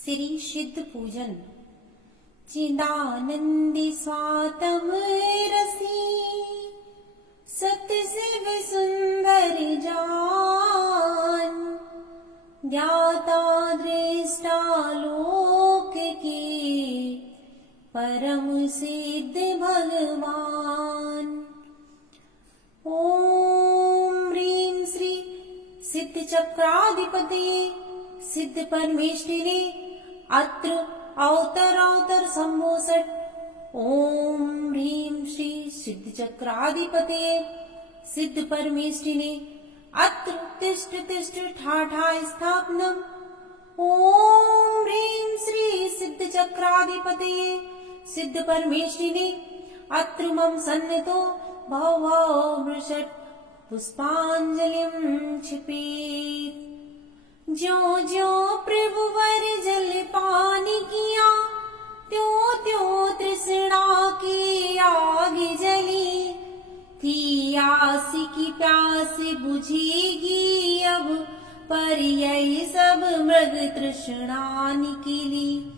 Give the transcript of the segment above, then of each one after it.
श्री सिद्ध पूजन। चिदानंदी स्वातम रसी सत्य शिव सुंदर जान, ज्ञाता दृष्टा लोक की परम सिद्ध भगवान। ओम ह्रीं श्री सिद्ध चक्राधिपति सिद्ध परमेष्ठिने अत्र अवतर संभोसट। ओम ह्रीं श्री सिद्ध चक्राधिपते सिद्ध परमेष्ठिने अत्र तिष्ठ ठाठा स्थापनम। ओम ह्रीं श्री सिद्ध चक्राधिपते सिद्ध परमेष्ठिने अत्र मम सन्नतो भव वृषट पुष्पांजलिं क्षिपेत्। ज्यो ज्यो प्रभु वर जल पान किया, त्यों त्यों तृष्णा की आग जली। थी आस की प्यास बुझेगी अब, पर यही सब मृग तृष्णा निकली।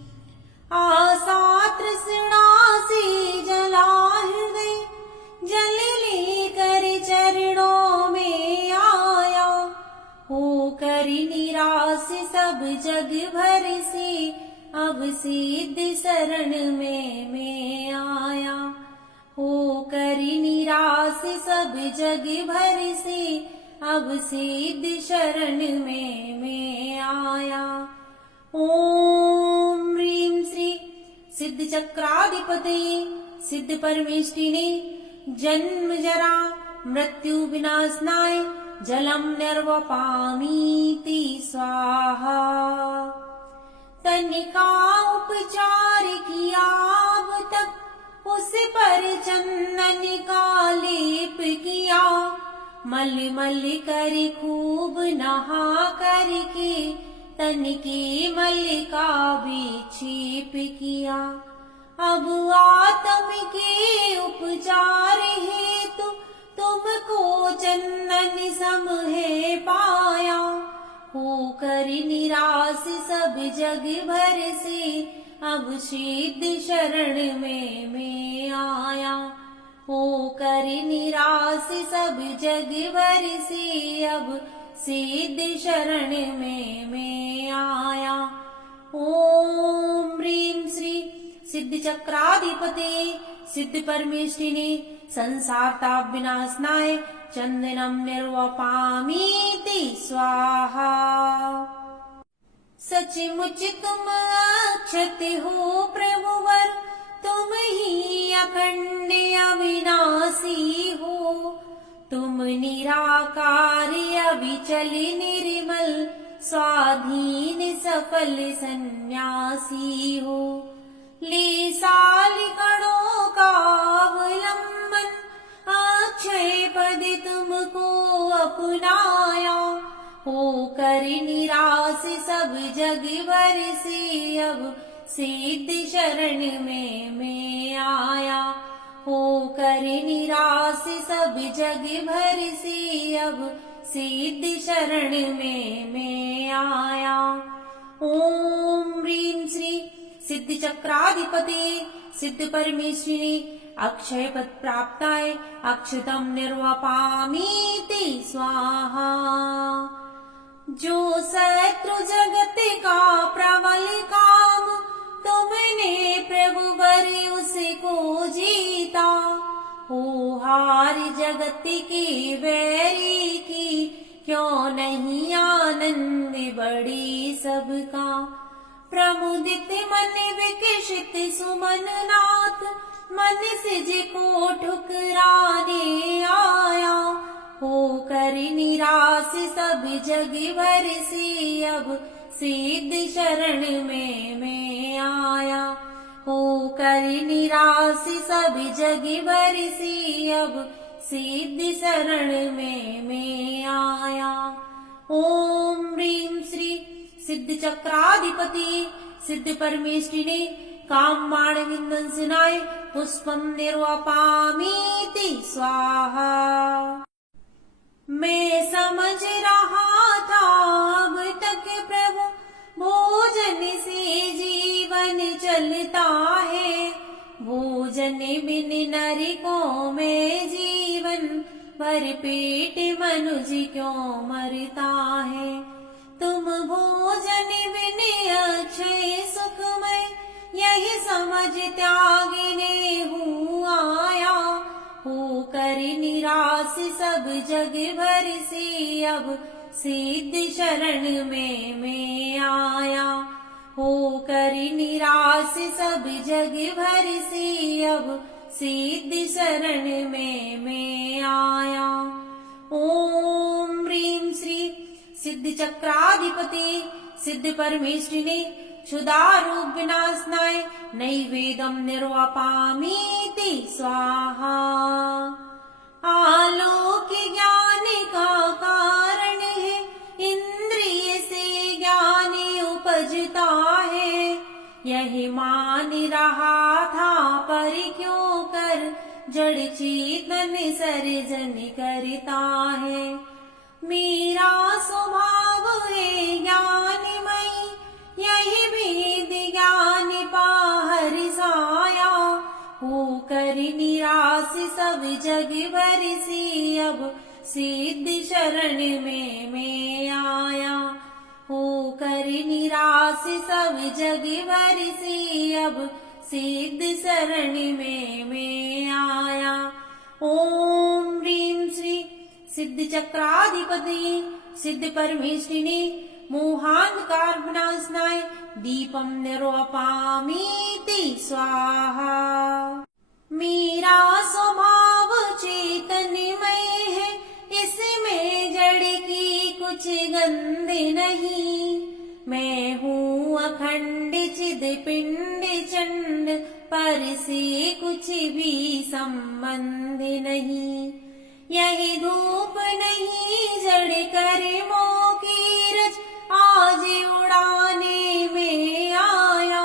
आशा तृष्णा से जला हृदय, जल लेकर चरणों में आया। होकर निराश सब जग भर से, अब सिद्ध शरण में मैं आया। होकर निराश सब जग भर से, अब सिद्ध शरण में मैं आया। ओम ह्रीं श्री सिद्ध चक्राधिपते सिद्ध परमेष्ठिने जन्म जरा मृत्यु विनाशनाय जलम निर्वपामीति स्वाहा। तनिका उपचार किया अब तक, उस पर चंदन का लेप किया। मल मल कर खूब नहा करके, तन की मल का भी छेप किया। अब आत्म के उपचार हेतु तुमको चंदन सम है पाया। होकर निराश सब जग भर से, अब सिद्ध शरण में मैं आया। होकर निराश सब जग भर से, अब सिद्ध शरण में मैं आया। ओम ह्रीं श्री सिद्ध चक्राधिपते सिद्ध परमेष्ठिने संसारताप विनाशनाय चंदनम निर्वपामीति स्वाहा। सचमुच तुम अक्षत हो प्रभुवर, तुम ही अखंड अविनाशी हो। तुम निराकार अविचल निर्मल, स्वाधीन सफल सन्यासी हो। ले साल कणों का अवलंबन, अक्षय पद तुमको अपनाया। होकर निराश सब जग भर से, अब सिद्ध शरण में मैं आया। होकर निराश सब जग भर से, अब सिद्ध शरण में मैं आया। ओम ह्रीं श्री सिद्ध चक्राधिपते सिद्ध परमेष्ठिने अक्षय पद प्राप्ताय अक्षतम निर्वपामीति स्वाहा। जो शत्रु जगत का प्रबल काम, तुमने प्रभुवर उसको जीता। हो हार जगत की वैरी की, क्यों नहीं आनंद बड़ी सबका। प्रमुदित मन विकसित सुमन नाथ, मन सिज को ठुकराने आया। होकर निराश सब जग भर से, अब सिद्ध शरण में मैं आया। होकर निराश सब जग भर से, अब सिद्ध शरण में मैं आया। ओम ह्रीं श्री सिद्ध चक्राधिपति सिद्ध परमेष्ठिने काम बाण विंदंसनाय पुष्पम निर्वपामीति स्वाहा। मैं समझ रहा था अब तक प्रभु भोजन से भोजन बिन नर को में जीवन, भर पेट मनुष्य क्यों मरता है। तुम भोजन बिन अक्षय सुखमय, यही समझ त्यागने हूँ आया। होकर निराश सब जग भर से, अब सिद्ध शरण में मैं आया। होकर निराश सब जग भर से, अब सिद्ध शरण में मैं आया। ओम ह्रीं श्री सिद्ध चक्राधिपति सिद्ध परमेष्ठिने, क्षुधारूप विनाशनाय नैवेदम निर्वापामीति स्वाहा। आलोक ज्ञान का कारण है, इंद्रिय से ज्ञान उपजता है। यही मान रहा था पर क्यों कर, जड़ चेतन सर्जन करता है। मेरा स्वभाव है ज्ञानमयी, यही भेद ज्ञान पाहर साया। होकर निराश सब जग भर से, अब सिद्ध शरण में मैं आया। होकर निराश सब जग भर से, अब सिद्ध शरण में मैं आया। ओम ह्रीं श्री सिद्ध चक्राधिपति सिद्ध परमेष्ठिने, मोहांधकार विनाशनाय दीपम निर्वापामीति स्वाहा। मेरा स्वभाव चैतन्यमय है, इसमें जड़ की कुछ गंध नहीं। मैं हूँ अखंड चिद पिंड चंड, पर से कुछ भी संबंध नहीं। यही धूप नहीं जड़ कर्मों की रच, आज उड़ाने में आया।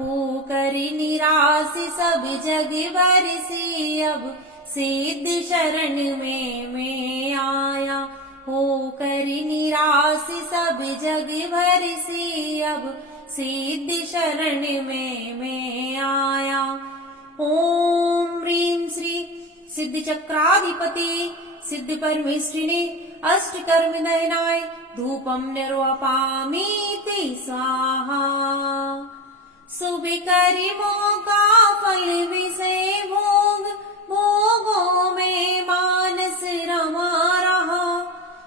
होकर निराश सब जग भर से, अब सिद्ध शरण में मैं आया। होकर निराश सब जग भर से, अब सिद्ध शरण में मैं आया। ओम ह्रीं श्री सिद्ध चक्राधिपति सिद्ध परमेष्ठिने, अष्ट कर्म नयनाय धूपम निर्वापामीति स्वाहा। शुभ कर्मों का फल विषय भोग, भोगों में मानस रमा रहा।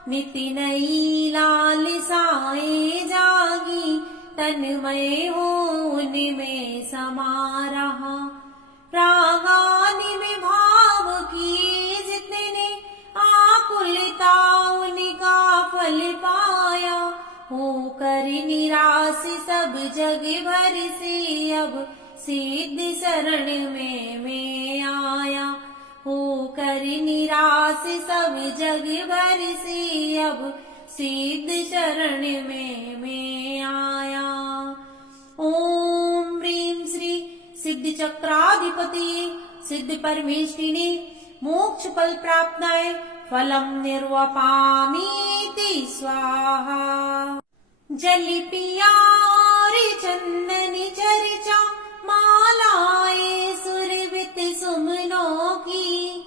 नित्य नई लालसाएं जागी, तन्मय हो उनमें समा रहा। रागानि में भाव किए जितने, आकुलता उनका फल पाया। होकर निराश सब जग भर से, अब सिद्ध शरण में मैं आया। होकर निराश सब जग भर से, अब सिद्ध शरण में मैं आया। ओम ह्रीं श्री सिद्ध चक्राधिपति सिद्ध परमेष्ठिने, मोक्ष फल प्राप्ताय फलम निर्वापामीति स्वाहा। जल पिया और चंदन चर्चा, मालाएं सुरभित सुमनों की।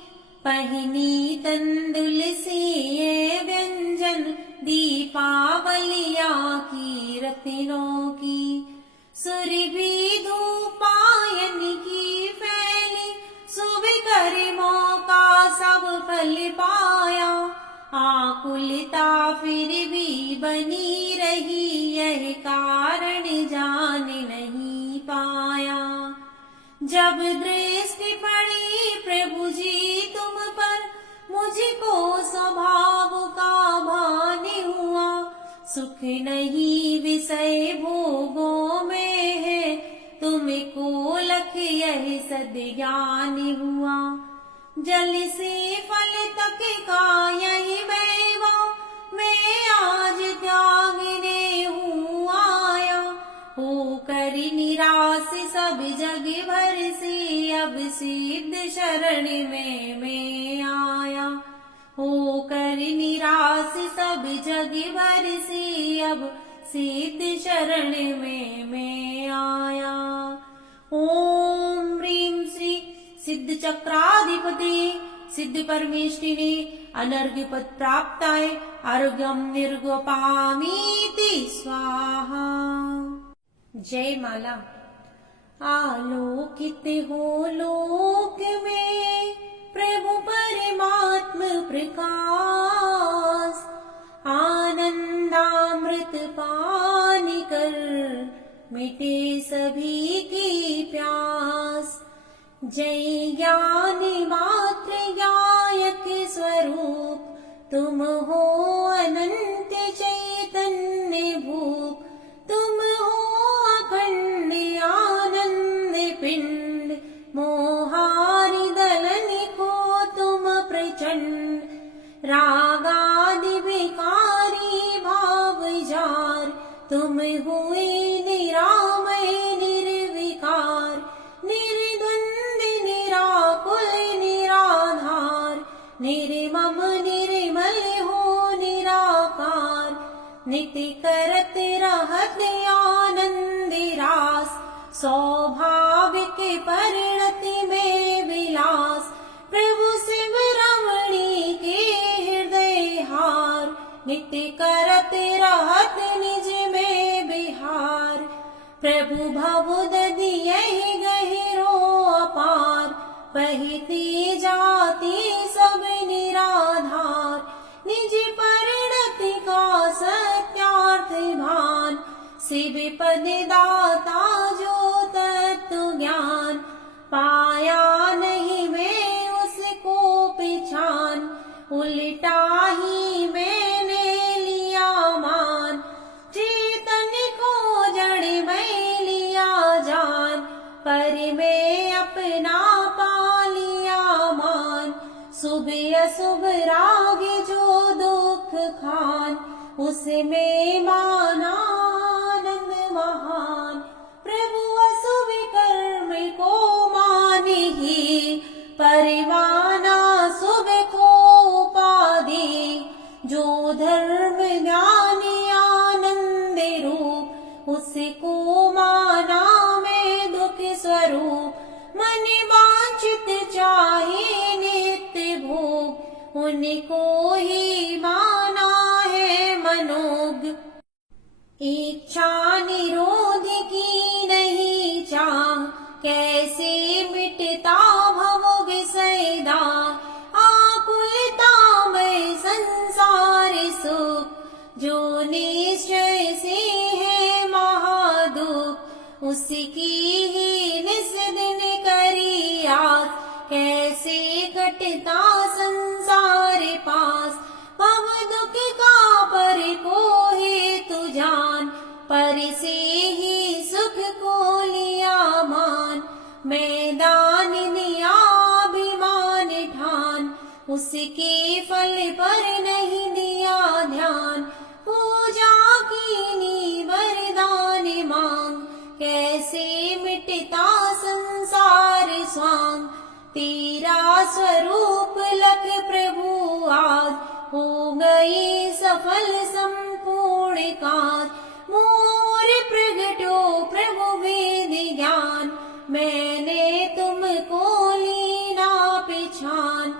पहनी तंदुल से ये व्यंजन, दीपावलिया की रत्नों की। सुरभि धूपायन की फैली, शुभ कर्मों का सब फल पाया। आकुलता फिर भी बनी रही, यह कारण जान नहीं पाया। जब दृष्टि पड़ी प्रभु जी तुम पर, मुझको स्वभाव का भान हुआ। सुख नहीं विषय भोगों में है, तुमको लख यह सद्ज्ञान हुआ। जल से फल तक का यही वैभव, मैं आज त्यागने हूँ आया। होकर निराश सब जग भर से, अब सिद्ध शरण में मैं आया। होकर निराश सब जग भर से, अब सिद्ध शरण में मैं आया। ओम ह्रीं श्री चक्राधिपति सिद्ध परमेष्टिने अनर्घ्य पद प्राप्ताय आरोग्यम निर्गोपामीति स्वाहा। जय माला। आलोकित हो लोक में प्रभु परमात्म प्रकाश, आनंदामृत पान कर मिटे सभी की प्यास। जय ज्ञान मात्र गायक स्वरूप, तुम हो अनंत चैतन्य भूप, तुम हो अखंड आनंद पिंड, मोहारि दलन को तुम प्रचंड। रागादि विकारी भाव जार, तुम हुए निरामय निर्विकार, निर्द्वंद निराकुल निराधार, निर्मम निर्मल हो निराकार। नित्य करत रहत आनंद रास, स्वाभाविक परिणति में विलास। प्रभु शिव रमणी के हृदय हार, नित्य करत रहत निज में बिहार। प्रभु भव दधि यही गहिरो अपार, बहिती जाति सब निराधार। निज परिणति का सत्यार्थ भान, शिव पद दाता जो तत्व ज्ञान। पाया नहीं मैं उसको पहचान, उल्टा ही मैंने लिया मान। चेतन को जड़ में लिया जान, पर मैं अपना पा लिया मान। शुभ अशुभ राग जो दुख खान, उसमें माना आनंद महान। प्रभु अशुभ कर्म को माने ही, परिवाना शुभ को उपाधि। जो धर्म ज्ञानी आनंद रूप, उसको माना मैं दुख स्वरूप। मन वांछित चाहे नित्य भोग, उनको ही माना है मनोग। इच्छा निरोध की नहीं चाह, कैसे मिटता भव विषय दाह। आकुलता में संसार सुख, जो निश्चय से है महादुख। उसकी ही निस दिन करी आस, कैसे कटता संसार पास। भव दुख का पर को हेतु जान, पर से ही सुख को लिया मान। मैदान लिया अभिमान ठान, उसके फल पर नहीं दिया ध्यान। पूजा कीनी वरदान मांग, कैसे मिटता संसार स्वांग। तेरा स्वरूप लख प्रभु आज, हो गई सफल संपूर्ण काज। मोर प्रगटो प्रभु वेद ज्ञान, मैंने तुमको लीना पिछान।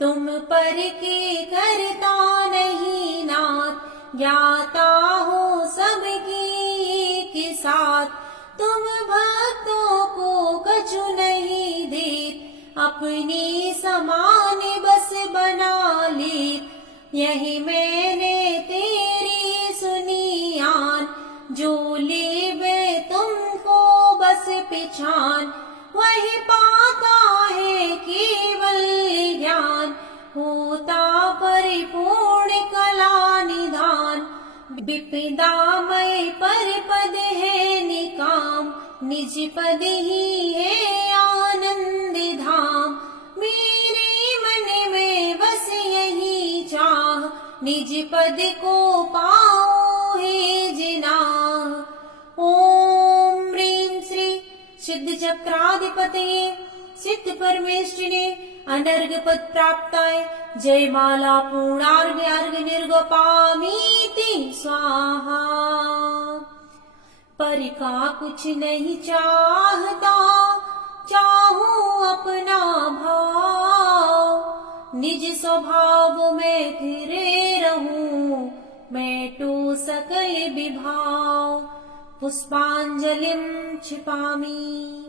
तुम पर के करता नहीं नाथ, ज्ञाता हो सबकी के साथ। तुम भक्तों को कछु नहीं देत, अपनी समान बस बना लेत। यही मैंने तेरी सुनी आन, जो ले वे तुमको बस पिछान। वही पाता है केवल ज्ञान, होता परिपूर्ण कला निधान। विपदामय पर पद है निकाम, निज पद ही है आनंद धाम। मेरे मन में बस यही चाह, निज पद को पाऊं हे जिनाह। ओम ह्रीं श्री सिद्ध चक्राधिपतये सिद्ध परमेष्टिने अनर्घ्य पद प्राप्ताय जय माला पूर्णार्घ्य अर्घ्य निर्गोपामीति स्वाहा। पर का कुछ नहीं चाहता, चाहूं अपना भाव। निज स्वभाव में फिरे रहूं, मेटो सकल विभाव। पुष्पांजलिं क्षिपामि।